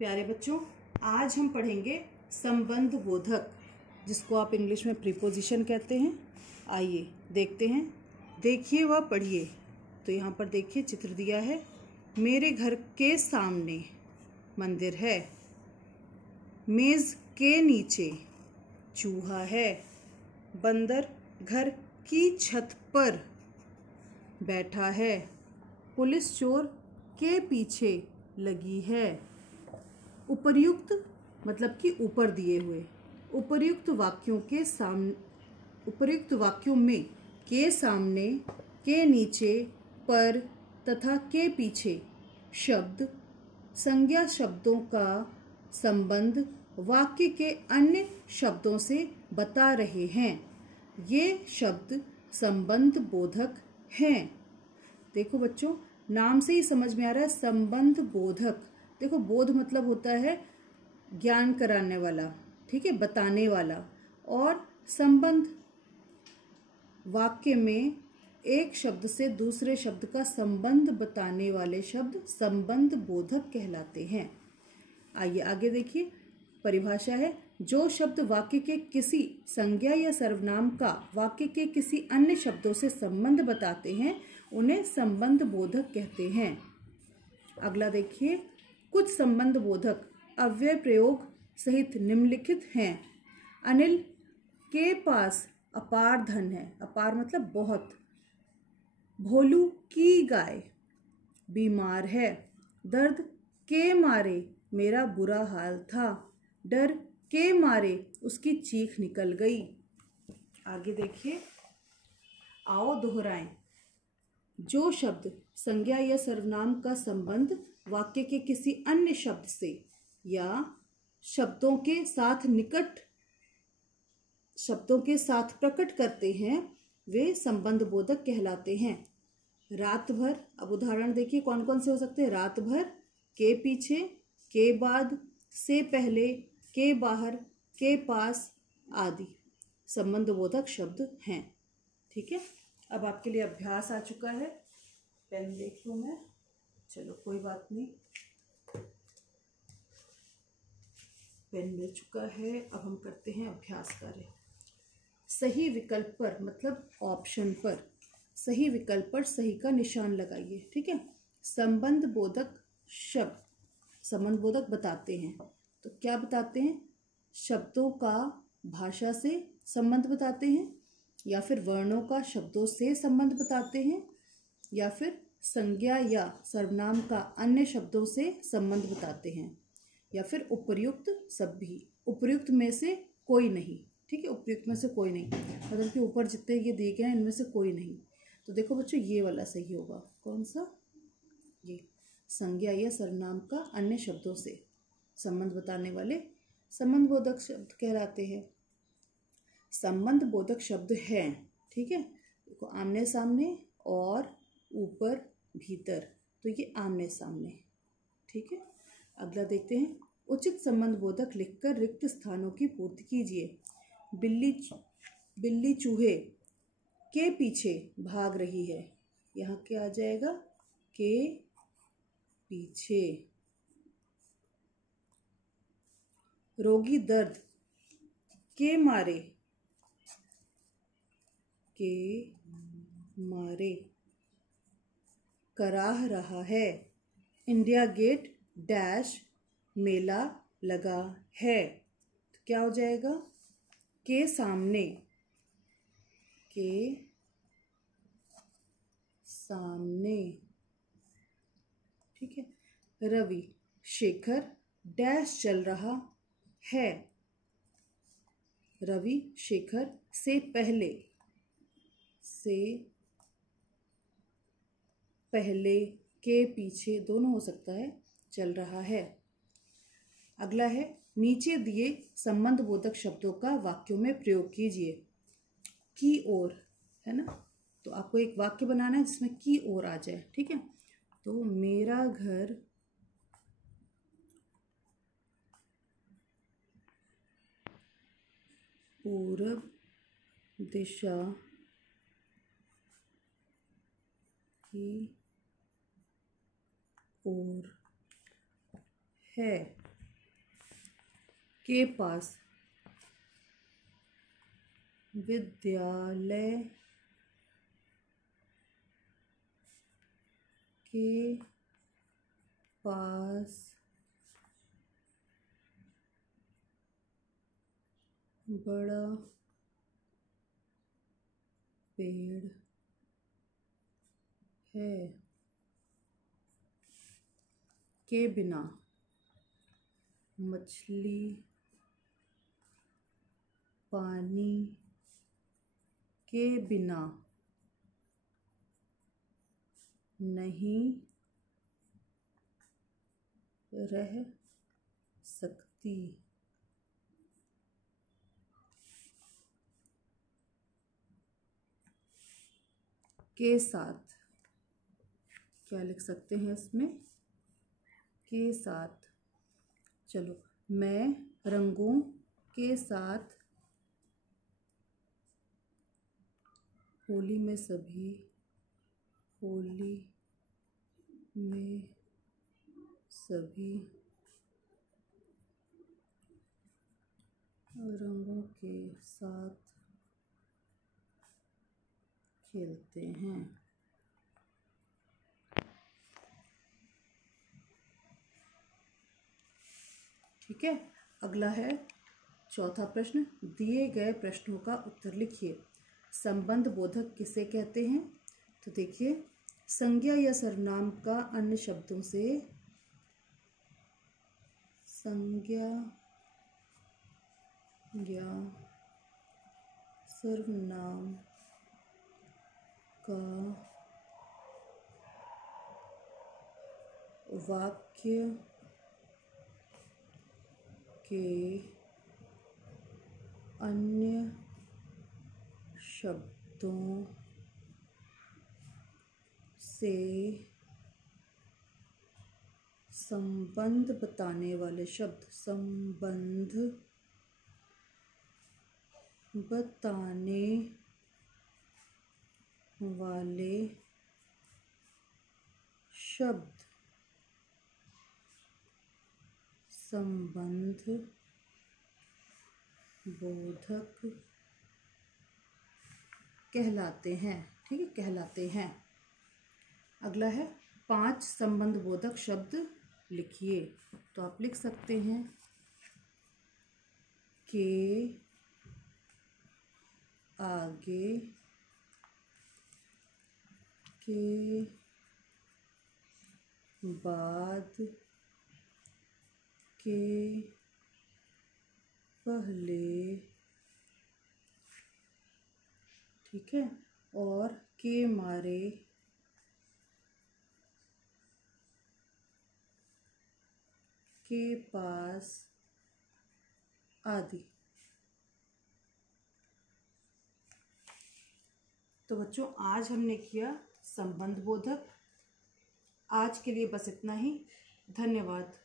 प्यारे बच्चों, आज हम पढ़ेंगे संबंध बोधक, जिसको आप इंग्लिश में प्रीपोजिशन कहते हैं। आइए देखते हैं। देखिए व पढ़िए। तो यहाँ पर देखिए चित्र दिया है। मेरे घर के सामने मंदिर है, मेज के नीचे चूहा है, बंदर घर की छत पर बैठा है, पुलिस चोर के पीछे लगी है। उपर्युक्त मतलब कि ऊपर दिए हुए उपर्युक्त वाक्यों में के सामने, के नीचे, पर तथा के पीछे शब्द संज्ञा शब्दों का संबंध वाक्य के अन्य शब्दों से बता रहे हैं। ये शब्द संबंध बोधक हैं। देखो बच्चों, नाम से ही समझ में आ रहा है संबंध बोधक। देखो, बोध मतलब होता है ज्ञान कराने वाला, ठीक है, बताने वाला। और संबंध वाक्य में एक शब्द से दूसरे शब्द का संबंध बताने वाले शब्द संबंध बोधक कहलाते हैं। आइए आगे देखिए। परिभाषा है, जो शब्द वाक्य के किसी संज्ञा या सर्वनाम का वाक्य के किसी अन्य शब्दों से संबंध बताते हैं, उन्हें संबंध बोधक कहते हैं। अगला देखिए। कुछ संबंध बोधक अव्यय प्रयोग सहित निम्नलिखित हैं। अनिल के पास अपार धन है, अपार मतलब बहुत। भोलू की गाय बीमार है, दर्द के मारे मेरा बुरा हाल था, डर के मारे उसकी चीख निकल गई। आगे देखिए, आओ दोहराएं। जो शब्द संज्ञा या सर्वनाम का संबंध वाक्य के किसी अन्य शब्द से या शब्दों के साथ प्रकट करते हैं, वे संबंध बोधक कहलाते हैं। रात भर, अब उदाहरण देखिए कौन कौन से हो सकते हैं। रात भर, के पीछे, के बाद, से पहले, के बाहर, के पास आदि संबंध बोधक शब्द हैं। ठीक है, अब आपके लिए अभ्यास आ चुका है। पेन देख लूं मैं, चलो कोई बात नहीं, पेन मिल चुका है। अब हम करते हैं अभ्यास कार्य। सही विकल्प पर मतलब ऑप्शन पर, सही विकल्प पर सही का निशान लगाइए। ठीक है, संबंध बोधक शब्द संबंध बोधक बताते हैं। तो क्या बताते हैं? शब्दों का भाषा से संबंध बताते हैं, या फिर वर्णों का शब्दों से संबंध बताते हैं, या फिर संज्ञा या सर्वनाम का अन्य शब्दों से संबंध बताते हैं, या फिर उपर्युक्त सभी, उपर्युक्त में से कोई नहीं। ठीक है, उपर्युक्त में से कोई नहीं मतलब कि ऊपर जितने ये दिए गए हैं इनमें से कोई नहीं। तो देखो बच्चों, ये वाला सही होगा। कौन सा? ये संज्ञा या सर्वनाम का अन्य शब्दों से संबंध बताने वाले संबंध बोधक शब्द कहलाते हैं। संबंध बोधक शब्द हैं, ठीक है। देखो, आमने सामने और ऊपर भीतर, तो ये आमने सामने। ठीक है, अगला देखते हैं। उचित संबंध बोधक लिखकर रिक्त स्थानों की पूर्ति कीजिए। बिल्ली चूहे के पीछे भाग रही है, यहाँ क्या आ जाएगा? के पीछे। रोगी दर्द के मारे, के मारे कराह रहा है। इंडिया गेट डैश मेला लगा है, तो क्या हो जाएगा? के सामने, के सामने। ठीक है। रवि शेखर डैश चल रहा है, रवि शेखर से पहले, से पहले, के पीछे दोनों हो सकता है, चल रहा है। अगला है, नीचे दिए संबंध बोधक शब्दों का वाक्यों में प्रयोग कीजिए। की ओर, है ना, तो आपको एक वाक्य बनाना है जिसमें की ओर आ जाए। ठीक है, तो मेरा घर पूरब दिशा की ओर है। के पास विद्यालय के पास बड़ा पेड़ है। के बिना मछली पानी के बिना नहीं रह सकती। के साथ क्या लिख सकते हैं इसमें? के साथ, चलो, मैं रंगों के साथ होली में सभी होली में सभी रंगों के साथ खेलते हैं। ठीक है, अगला है चौथा प्रश्न। दिए गए प्रश्नों का उत्तर लिखिए। संबंध बोधक किसे कहते हैं? तो देखिए, संज्ञा या सर्वनाम का अन्य शब्दों से संज्ञा या सर्वनाम का वाक्य के अन्य शब्दों से संबंध बताने वाले शब्द, संबंध बताने वाले शब्द संबंध बोधक कहलाते हैं। ठीक है, कहलाते हैं। अगला है 5 संबंध बोधक शब्द लिखिए। तो आप लिख सकते हैं के आगे, के बाद, के पहले, ठीक है, और के मारे, के पास आदि। तो बच्चों, आज हमने किया संबंध बोधक। आज के लिए बस इतना ही। धन्यवाद।